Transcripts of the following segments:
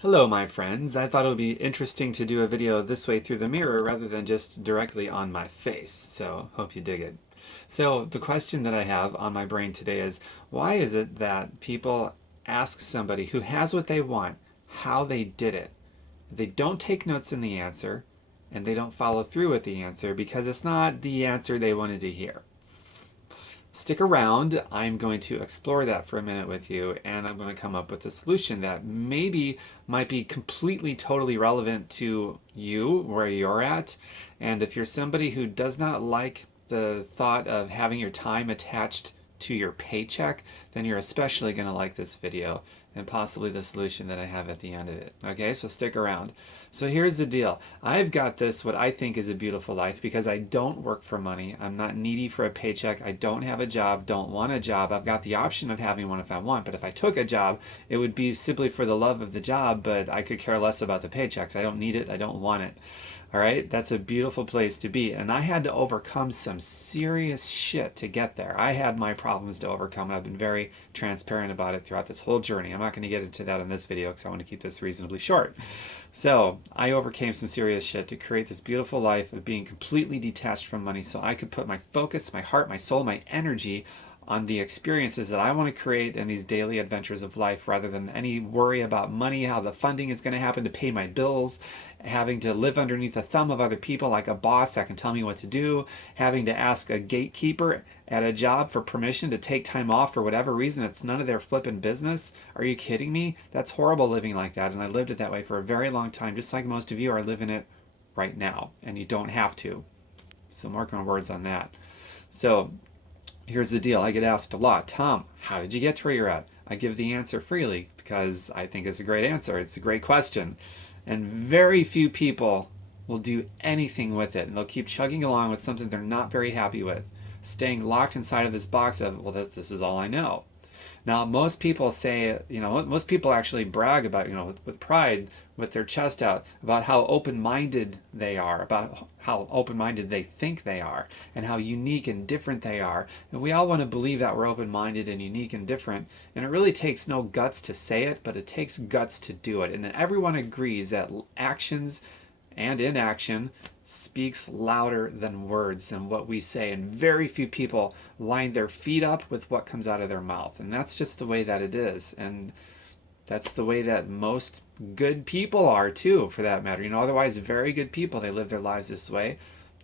Hello, my friends. I thought it would be interesting to do a video this way through the mirror rather than just directly on my face, so hope you dig it. So the question that I have on my brain today is, why is it that people ask somebody who has what they want how they did it? They don't take notes in the answer, and they don't follow through with the answer because it's not the answer they wanted to hear. Stick around. I'm going to explore that for a minute with you, and I'm going to come up with a solution that maybe might be completely, totally relevant to you, where you're at. And if you're somebody who does not like the thought of having your time attached to your paycheck, then you're especially going to like this video and possibly the solution that I have at the end of it. Okay, so stick around. So here's the deal. I've got this, what I think is a beautiful life, because I don't work for money. I'm not needy for a paycheck. I don't have a job, don't want a job. I've got the option of having one if I want, but if I took a job, it would be simply for the love of the job, but I could care less about the paychecks. I don't need it. I don't want it. All right, that's a beautiful place to be. And I had to overcome some serious shit to get there. I had my problems to overcome, and I've been very transparent about it throughout this whole journey. I'm not going to get into that in this video because I want to keep this reasonably short. So I overcame some serious shit to create this beautiful life of being completely detached from money so I could put my focus, my heart, my soul, my energy on the experiences that I want to create in these daily adventures of life rather than any worry about money, how the funding is going to happen to pay my bills, having to live underneath the thumb of other people like a boss that can tell me what to do, having to ask a gatekeeper at a job for permission to take time off for whatever reason. It's none of their flippin' business. Are you kidding me? That's horrible living like that, and I lived it that way for a very long time, just like most of you are living it right now, and you don't have to. So mark my words on that. So here's the deal. I get asked a lot, Tom, how did you get to where you're at? I give the answer freely because I think it's a great answer. It's a great question. And very few people will do anything with it. And they'll keep chugging along with something they're not very happy with, staying locked inside of this box of, well, this is all I know. Now, most people say, most people actually brag about, with pride, with their chest out, about how open minded they are, about how open minded they think they are, and how unique and different they are. And we all want to believe that we're open minded and unique and different. And it really takes no guts to say it, but it takes guts to do it. And everyone agrees that actions and inaction speaks louder than words and what we say, and very few people line their feet up with what comes out of their mouth, and that's just the way that it is, and that's the way that most good people are too, for that matter. Otherwise, very good people, they live their lives this way,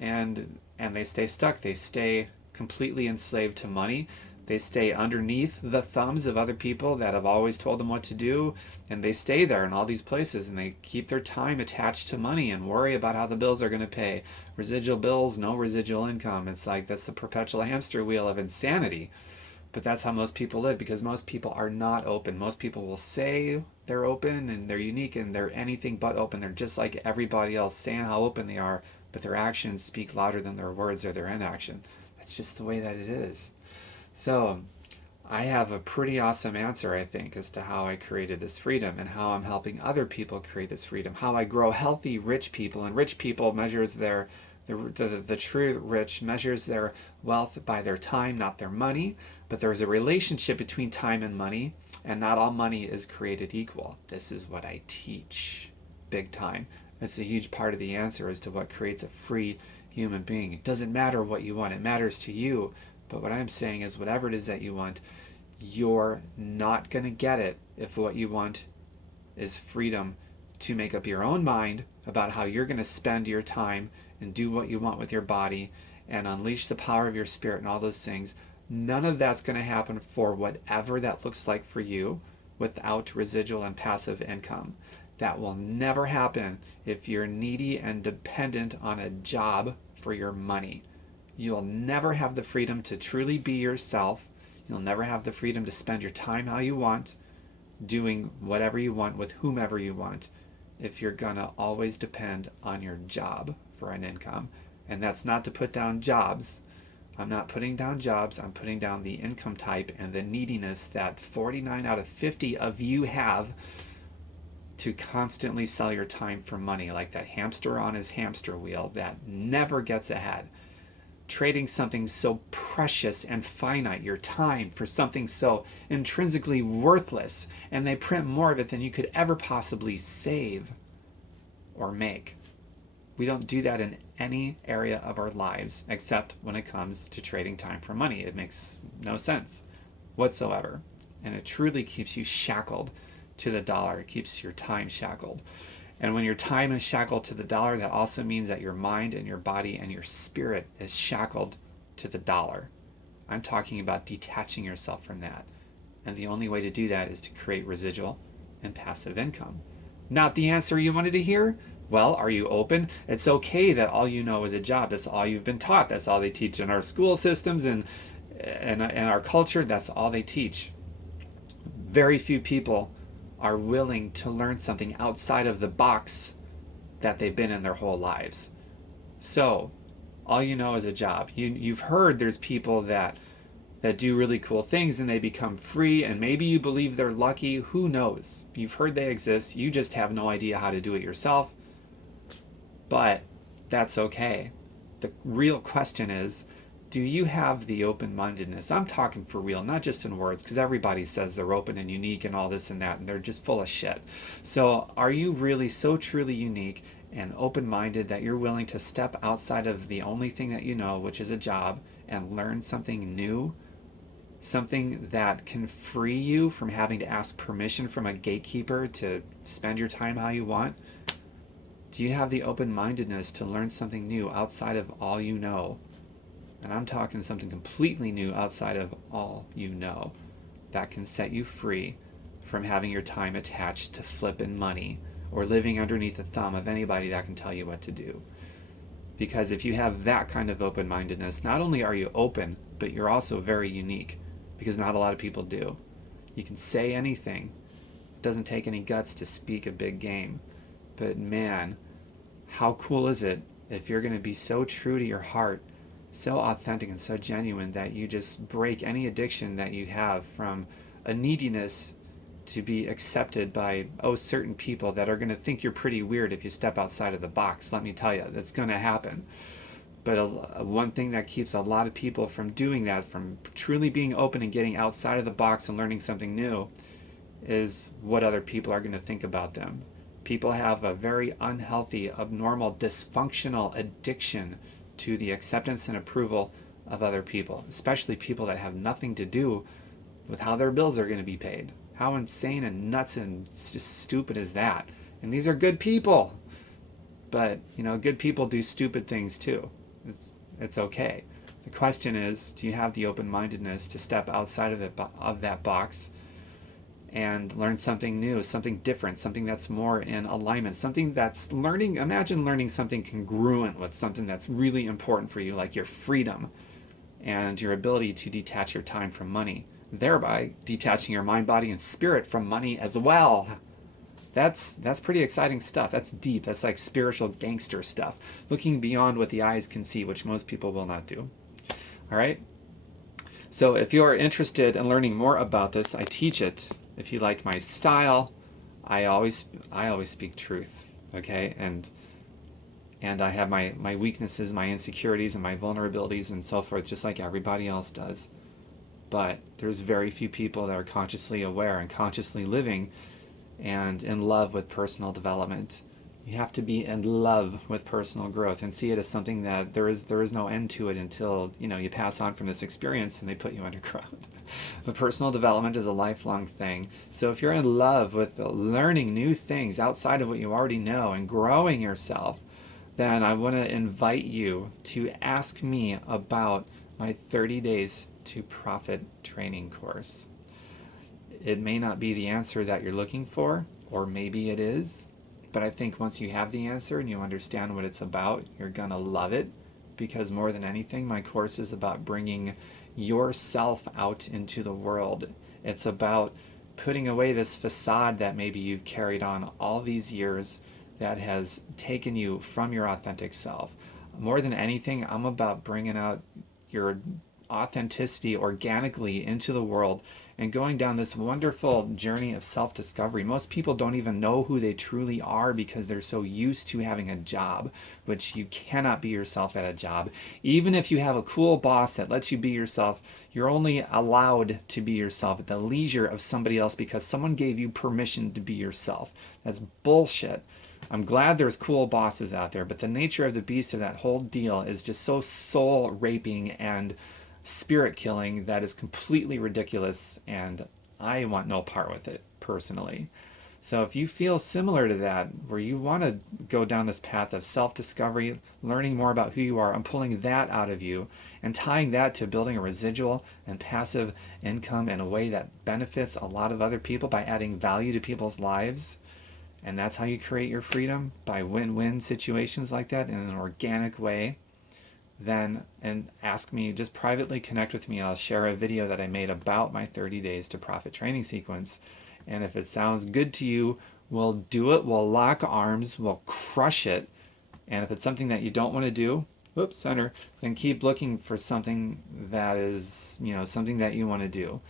and they stay stuck. They stay completely enslaved to money. They stay underneath the thumbs of other people that have always told them what to do, and they stay there in all these places, and they keep their time attached to money and worry about how the bills are going to pay. Residual bills, no residual income. It's like that's the perpetual hamster wheel of insanity. But that's how most people live, because most people are not open. Most people will say they're open and they're unique and they're anything but open. They're just like everybody else saying how open they are, but their actions speak louder than their words or their inaction. That's just the way that it is. So I have a pretty awesome answer, I think, as to how I created this freedom and how I'm helping other people create this freedom. How I grow healthy, rich people, and rich people measures the true rich measures their wealth by their time, not their money. But there's a relationship between time and money, and not all money is created equal. This is what I teach, big time. It's a huge part of the answer as to what creates a free human being. It doesn't matter what you want, it matters to you. But what I'm saying is, whatever it is that you want, you're not going to get it if what you want is freedom to make up your own mind about how you're going to spend your time and do what you want with your body and unleash the power of your spirit and all those things. None of that's going to happen for whatever that looks like for you without residual and passive income. That will never happen if you're needy and dependent on a job for your money. You'll never have the freedom to truly be yourself. You'll never have the freedom to spend your time how you want, doing whatever you want with whomever you want, if you're gonna always depend on your job for an income. And that's not to put down jobs. I'm not putting down jobs. I'm putting down the income type and the neediness that 49 out of 50 of you have to constantly sell your time for money, like that hamster on his hamster wheel that never gets ahead. trading something so precious and finite, your time, for something so intrinsically worthless, and they print more of it than you could ever possibly save or make. We don't do that in any area of our lives except when it comes to trading time for money. It makes no sense whatsoever. And it truly keeps you shackled to the dollar. It keeps your time shackled. And when your time is shackled to the dollar, that also means that your mind and your body and your spirit is shackled to the dollar. I'm talking about detaching yourself from that. And the only way to do that is to create residual and passive income. Not the answer you wanted to hear? Well, are you open? It's okay that all you know is a job. That's all you've been taught. That's all they teach in our school systems and our culture. That's all they teach. Very few people are willing to learn something outside of the box that they've been in their whole lives. So, all you know is a job. You've heard there's people that do really cool things and they become free, and maybe you believe they're lucky. Who knows? You've heard they exist. You just have no idea how to do it yourself. But that's okay. The real question is, do you have the open-mindedness? I'm talking for real, not just in words, because everybody says they're open and unique and all this and that, and they're just full of shit. So are you really so truly unique and open-minded that you're willing to step outside of the only thing that you know, which is a job, and learn something new? Something that can free you from having to ask permission from a gatekeeper to spend your time how you want? Do you have the open-mindedness to learn something new outside of all you know? And I'm talking something completely new outside of all you know that can set you free from having your time attached to flipping money or living underneath the thumb of anybody that can tell you what to do. Because if you have that kind of open-mindedness, not only are you open, but you're also very unique, because not a lot of people do. You can say anything. It doesn't take any guts to speak a big game. But man, how cool is it if you're going to be so true to your heart, so authentic and so genuine, that you just break any addiction that you have from a neediness to be accepted by certain people that are going to think you're pretty weird if you step outside of the box. Let me tell you, that's going to happen. But one thing that keeps a lot of people from doing that, from truly being open and getting outside of the box and learning something new, is what other people are going to think about them. People have a very unhealthy, abnormal, dysfunctional addiction to the acceptance and approval of other people, especially people that have nothing to do with how their bills are going to be paid. How insane and nuts and just stupid is that? And these are good people. But, good people do stupid things too. It's okay. The question is, do you have the open-mindedness to step outside of that box and learn something new, something different, something that's more in alignment, something that's imagine learning something congruent with something that's really important for you, like your freedom and your ability to detach your time from money, thereby detaching your mind, body, and spirit from money as well. That's pretty exciting stuff. That's deep. That's like spiritual gangster stuff, looking beyond what the eyes can see, which most people will not do. All right? So if you are interested in learning more about this, I teach it. If you like my style, I always speak truth, okay? And I have my weaknesses, my insecurities, and my vulnerabilities and so forth, just like everybody else does. But there's very few people that are consciously aware and consciously living and in love with personal development. You have to be in love with personal growth and see it as something that there is no end to it until you pass on from this experience and they put you underground. But personal development is a lifelong thing. So if you're in love with learning new things outside of what you already know and growing yourself, then I want to invite you to ask me about my 30 Days to Profit training course. It may not be the answer that you're looking for, or maybe it is. But I think once you have the answer and you understand what it's about, you're going to love it, because more than anything, my course is about bringing yourself out into the world. It's about putting away this facade that maybe you've carried on all these years that has taken you from your authentic self. More than anything, I'm about bringing out your authenticity organically into the world and going down this wonderful journey of self-discovery. Most people don't even know who they truly are because they're so used to having a job, which you cannot be yourself at a job. Even if you have a cool boss that lets you be yourself, you're only allowed to be yourself at the leisure of somebody else because someone gave you permission to be yourself. That's bullshit. I'm glad there's cool bosses out there, but the nature of the beast of that whole deal is just so soul raping and spirit killing that is completely ridiculous, and I want no part with it personally. So if you feel similar to that, where you want to go down this path of self-discovery, learning more about who you are, I'm pulling that out of you and tying that to building a residual and passive income in a way that benefits a lot of other people by adding value to people's lives. And that's how you create your freedom, by win-win situations like that in an organic way. Then, and ask me, just privately connect with me. I'll share a video that I made about my 30 days to profit training sequence. And if it sounds good to you, we'll do it. We'll lock arms. We'll crush it. And if it's something that you don't want to do, whoops, center, then keep looking for something that is, something that you want to do.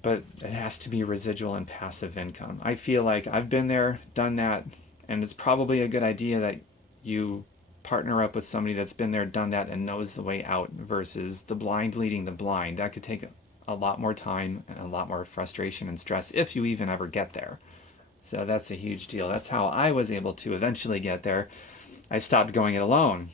But it has to be residual and passive income. I feel like I've been there, done that, and it's probably a good idea that you partner up with somebody that's been there, done that, and knows the way out versus the blind leading the blind. That could take a lot more time and a lot more frustration and stress if you even ever get there. So that's a huge deal. That's how I was able to eventually get there. I stopped going it alone,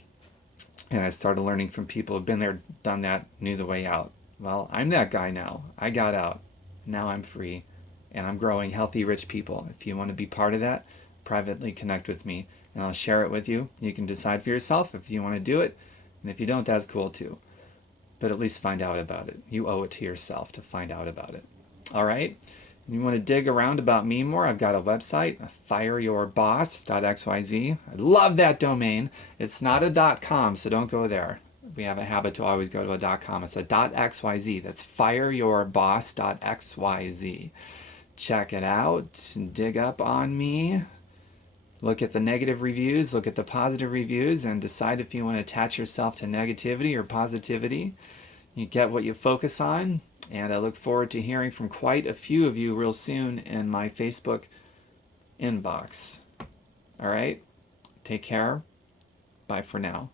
and I started learning from people who've been there, done that, knew the way out. Well, I'm that guy now. I got out. Now I'm free, and I'm growing healthy, rich people. If you want to be part of that, privately connect with me, and I'll share it with you. You can decide for yourself if you want to do it, and if you don't, that's cool too. But at least find out about it. You owe it to yourself to find out about it. All right? And you want to dig around about me more, I've got a website, fireyourboss.xyz. I love that domain. It's not a .com, so don't go there. We have a habit to always go to a .com. It's a .xyz. That's fireyourboss.xyz. Check it out. Dig up on me. Look at the negative reviews. Look at the positive reviews and decide if you want to attach yourself to negativity or positivity. You get what you focus on. And I look forward to hearing from quite a few of you real soon in my Facebook inbox. All right? Take care. Bye for now.